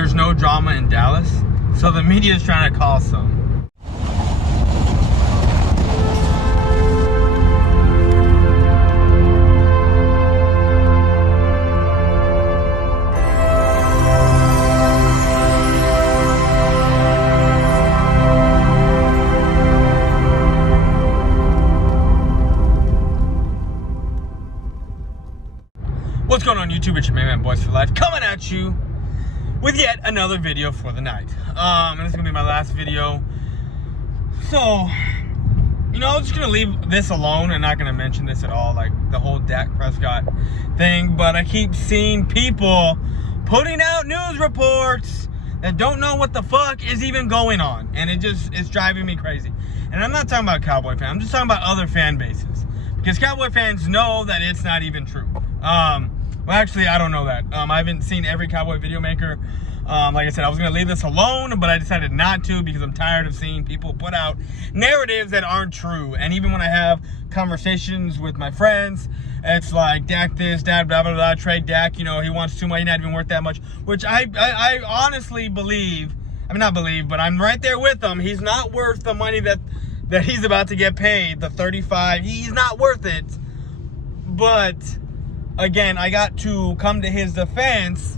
there's no drama in Dallas, so the media is trying to cause some. What's going on YouTube? It's your man Boys for Life coming at you with yet another video for the night. And this is gonna be my last video. So, you know, I'm just gonna leave this alone and not gonna mention this at all, like the whole Dak Prescott thing. But I keep seeing people putting out news reports that don't know what the fuck is even going on, and it's driving me crazy. And I'm not talking about Cowboy fans. I'm just talking about other fan bases, because Cowboy fans know that it's not even true. Well, actually, I don't know that. I haven't seen every Cowboy video maker. Like I said, I was going to leave this alone, but I decided not to because I'm tired of seeing people put out narratives that aren't true. And even when I have conversations with my friends, it's like, Dak this, Dak blah, blah, blah, trade Dak, you know, he wants too much, he's not even worth that much. Which I honestly believe, I mean, not believe, but I'm right there with him. He's not worth the money that he's about to get paid, the 35. He's not worth it. But again, I got to come to his defense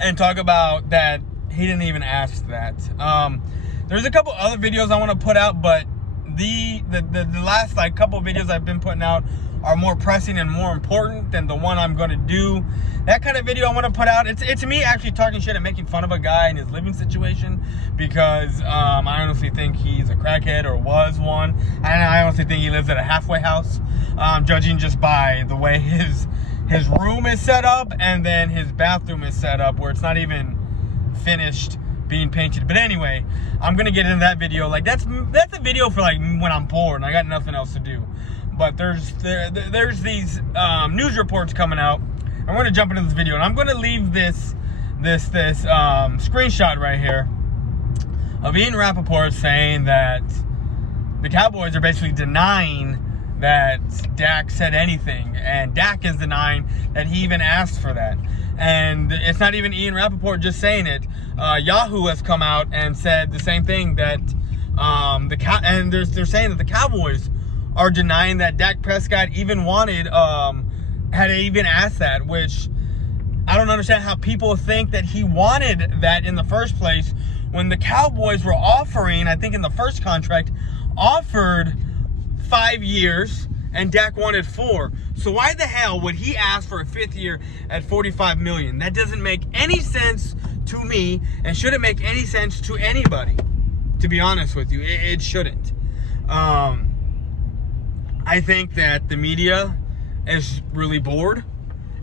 and talk about that he didn't even ask that. There's a couple other videos I want to put out, but the last like couple of videos I've been putting out are more pressing and more important than the one I'm going to do. That kind of video I want to put out, it's me actually talking shit and making fun of a guy in his living situation, because I honestly think he's a crackhead or was one. And I honestly think he lives at a halfway house, judging just by the way his room is set up, and then his bathroom is set up where it's not even finished being painted. But anyway, I'm gonna get into that video. Like that's a video for like when I'm bored and I got nothing else to do. But there's these news reports coming out. I'm gonna jump into this video, and I'm gonna leave this screenshot right here of Ian Rappaport saying that the Cowboys are basically denying that Dak said anything, and Dak is denying that he even asked for that. And it's not even Ian Rappaport just saying it. Yahoo has come out and said the same thing, that they're saying that the Cowboys are denying that Dak Prescott even wanted, had even asked that, which I don't understand how people think that he wanted that in the first place, when the Cowboys were offering, I think in the first contract, offered 5 years and Dak wanted 4. So why the hell would he ask for a 5th year at $45 million? That doesn't make any sense to me, and shouldn't make any sense to anybody, to be honest with you. It shouldn't. I think that the media is really bored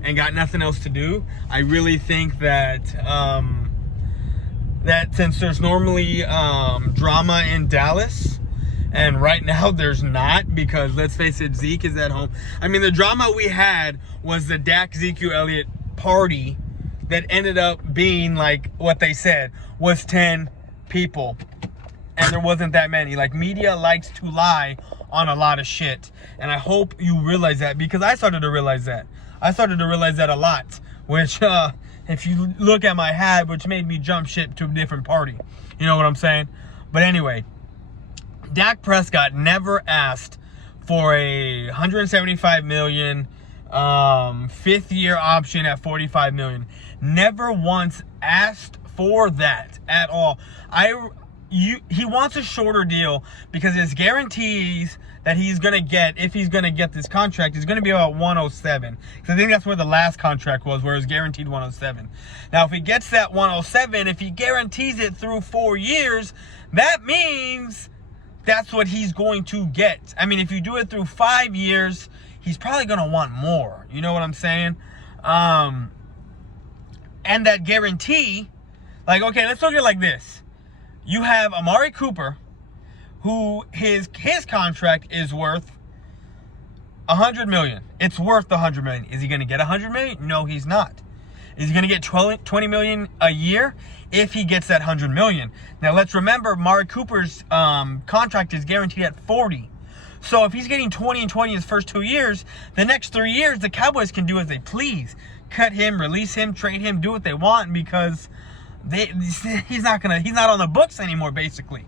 and got nothing else to do. I really think that that since there's normally drama in Dallas, and right now there's not, because let's face it, Zeke is at home. I mean, the drama we had was the Dak Ezekiel Elliott party that ended up being, like what they said, was 10 people. And there wasn't that many. Like, media likes to lie on a lot of shit. And I hope you realize that, because I started to realize that. I started to realize that a lot. Which, if you look at my hat, which made me jump ship to a different party. You know what I'm saying? But anyway, Dak Prescott never asked for a $175 million 5th year option at $45 million. Never once asked for that at all. He wants a shorter deal because his guarantees that he's going to get, if he's going to get this contract, is going to be about 107. Because I think that's where the last contract was, where it was guaranteed 107. Now, if he gets that 107, if he guarantees it through 4 years, that means that's what he's going to get. I mean, if you do it through 5 years, he's probably going to want more. You know what I'm saying? And that guarantee, like, okay, let's look at it like this. You have Amari Cooper, who his contract is worth $100 million. It's worth $100 million. Is he going to get $100 million? No, he's not. Is he going to get $20 million a year if he gets that $100 million? Now, let's remember, Amari Cooper's contract is guaranteed at $40. So if he's getting 20 and 20 his first 2 years, the next 3 years, the Cowboys can do as they please. cut him, release him, trade him, do what they want, because he's not on the books anymore, basically.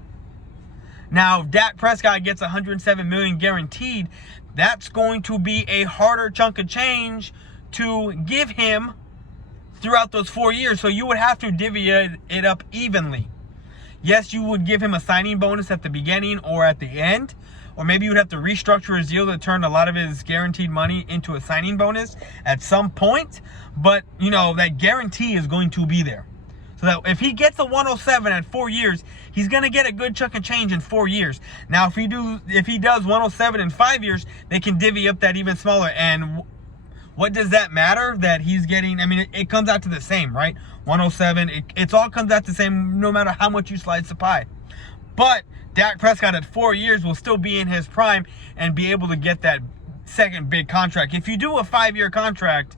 Now, if Dak Prescott gets $107 million guaranteed, that's going to be a harder chunk of change to give him throughout those 4 years. So you would have to divvy it up evenly. Yes, you would give him a signing bonus at the beginning or at the end, or maybe you would have to restructure his deal to turn a lot of his guaranteed money into a signing bonus at some point. But, you know, that guarantee is going to be there. So that if he gets a 107 at 4 years, he's going to get a good chunk of change in 4 years. Now, if he does 107 in 5 years, they can divvy up that even smaller. And what does that matter that he's getting? I mean, it comes out to the same, right? 107, it all comes out the same no matter how much you slice the pie. But Dak Prescott at 4 years will still be in his prime and be able to get that second big contract. If you do a 5-year contract,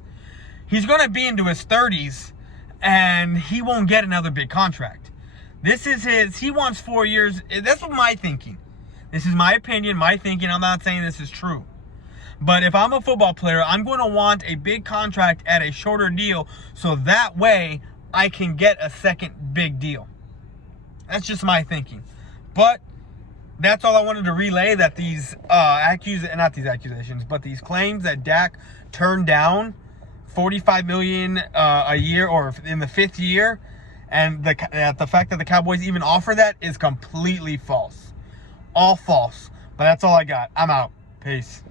he's going to be into his 30s and he won't get another big contract. He wants 4 years. That's what my thinking. This is my opinion, my thinking. I'm not saying this is true. But if I'm a football player, I'm going to want a big contract at a shorter deal, so that way I can get a second big deal. That's just my thinking. But that's all I wanted to relay, that these these claims that Dak turned down $45 million a year, or in the 5th year, and the fact that the Cowboys even offer that is completely false. All false. But that's all I got. I'm out. Peace.